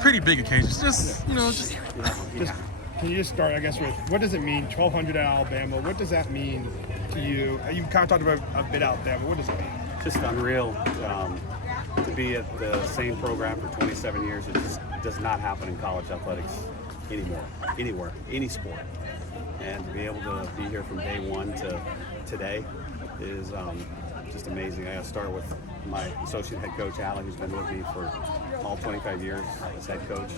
Pretty big occasions. Just Can you just start, I guess, with what does it mean, 1,200 at Alabama? What does that mean to you? You kind of talked about a bit out there, but what does it mean? Just unreal to be at the same program for 27 years. It just does not happen in college athletics anymore, anywhere, any sport. And to be able to be here from day one to today is just amazing. I got to start with my associate head coach, Allie, who's been with me for all 25 years as head coach.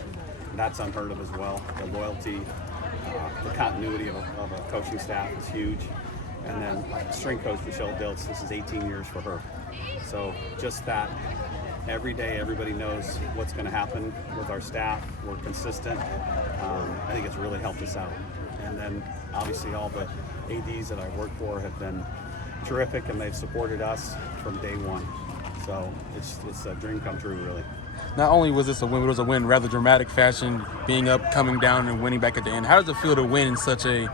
That's unheard of as well. The loyalty, the continuity of a coaching staff is huge. And then strength coach Michelle Diltz, this is 18 years for her. So just that, every day everybody knows what's going to happen with our staff. We're consistent. I think it's really helped us out. And then obviously all the ADs that I work for have been terrific, and they've supported us from day one. So it's a dream come true, really. not only was this a win, but it was a win in rather dramatic fashion, being up, coming down, and winning back at the end. How does it feel to win in such a,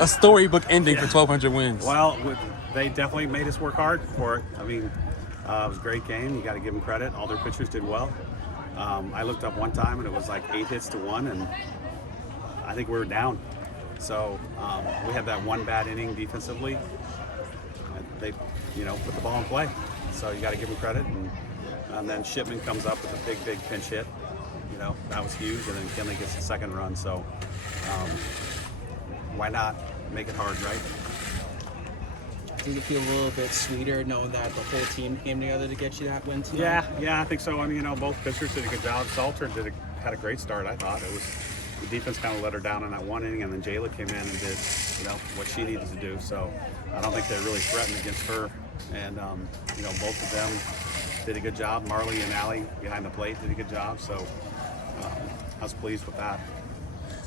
a storybook ending for 1,200 wins? Well, they definitely made us work hard for it. I mean, it was a great game. You got to give them credit. All their pitchers did well. I looked up one time, and it was like 8 hits to 1, and I think we were down. So we had that one bad inning defensively. They, put the ball in play. So you got to give them credit. And then Shipman comes up with a big pinch hit. That was huge. And then Kinley gets the second run. So why not make it hard, right? Did it feel a little bit sweeter knowing that the whole team came together to get you that win tonight? Yeah, I think so. I mean, both pitchers did a good job. Salter had a great start, I thought. It was the defense kind of let her down in that one inning, and then Jayla came in and did, what she needed to do. So I don't think they really threatened against her. And, both of them did a good job. Marley and Allie behind the plate did a good job. So I was pleased with that.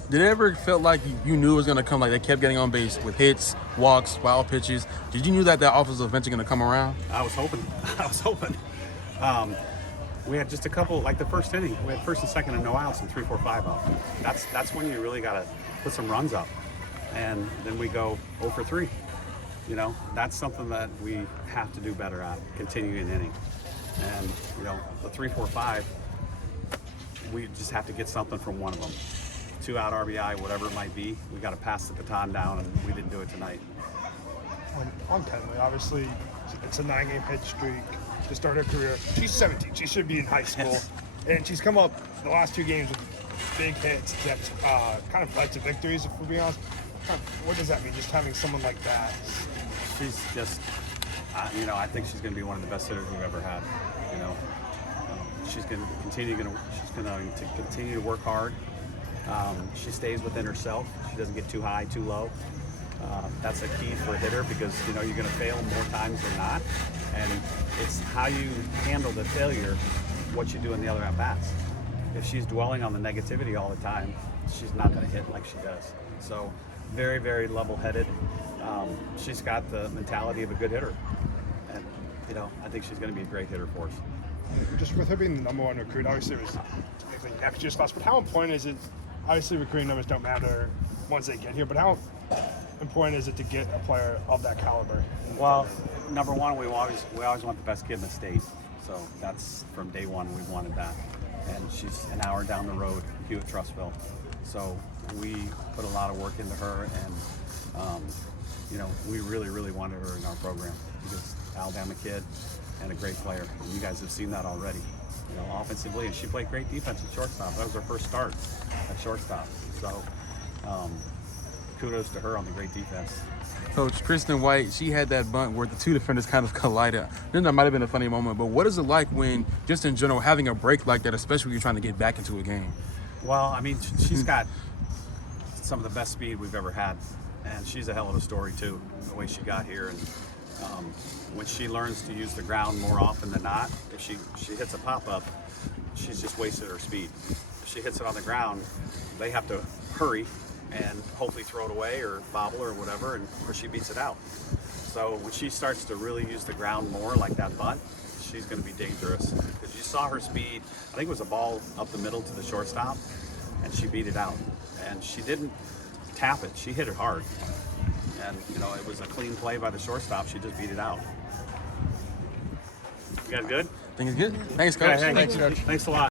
Did it ever felt like you knew it was going to come, like they kept getting on base with hits, walks, wild pitches? Did you knew that offense was eventually going to come around? I was hoping. We had just a couple, like the first inning, we had first and second and no outs and 3, 4, 5 out. That's when you really got to put some runs up. And then we go 0 for 3. That's something that we have to do better at, continuing an inning. And, the 3, 4, 5, we just have to get something from one of them. 2 out RBI, whatever it might be. We got to pass the baton down, and we didn't do it tonight. On Kenley, obviously, it's a 9-game pitch streak to start her career. She's 17. She should be in high school. And she's come up the last 2 games with big hits that kind of led to victories, if we're being honest. What does that mean, just having someone like that? She's just, I think she's going to be one of the best hitters we've ever had. She's going to continue to work hard. She stays within herself. She doesn't get too high, too low. That's a key for a hitter because, you're going to fail more times than not. And it's how you handle the failure, what you do in the other at-bats. If she's dwelling on the negativity all the time, she's not going to hit like she does. So very, very level-headed. She's got the mentality of a good hitter. And, I think she's going to be a great hitter for us. Just with her being the number 1 recruit, obviously it was next year's class, but how important is it? Obviously, recruiting numbers don't matter once they get here, but how important is it to get a player of that caliber? Well, number 1, we always want the best kid in the state. So that's from day 1, we've wanted that. And she's an hour down the road, Hewitt-Trussville. So we put a lot of work into her, and we really, really wanted her in our program because Alabama kid and a great player. And you guys have seen that already. Offensively, and she played great defense at shortstop. That was her first start at shortstop. So, kudos to her on the great defense. Coach Kristen White, she had that bunt where the 2 defenders kind of collided. Then that might have been a funny moment, but what is it like when, just in general, having a break like that, especially when you're trying to get back into a game? Well, I mean, she's got some of the best speed we've ever had, and she's a hell of a story too, the way she got here. And when she learns to use the ground more often than not, if she hits a pop-up, she's just wasted her speed. If she hits it on the ground, they have to hurry and hopefully throw it away or bobble or whatever, or she beats it out. So when she starts to really use the ground more, like that bunt, she's going to be dangerous. Because you saw her speed, I think it was a ball up the middle to the shortstop, and she beat it out. And she didn't tap it, she hit it hard. And, it was a clean play by the shortstop. She just beat it out. You guys good? I think it's good. Thanks, Coach. Okay, thanks a lot.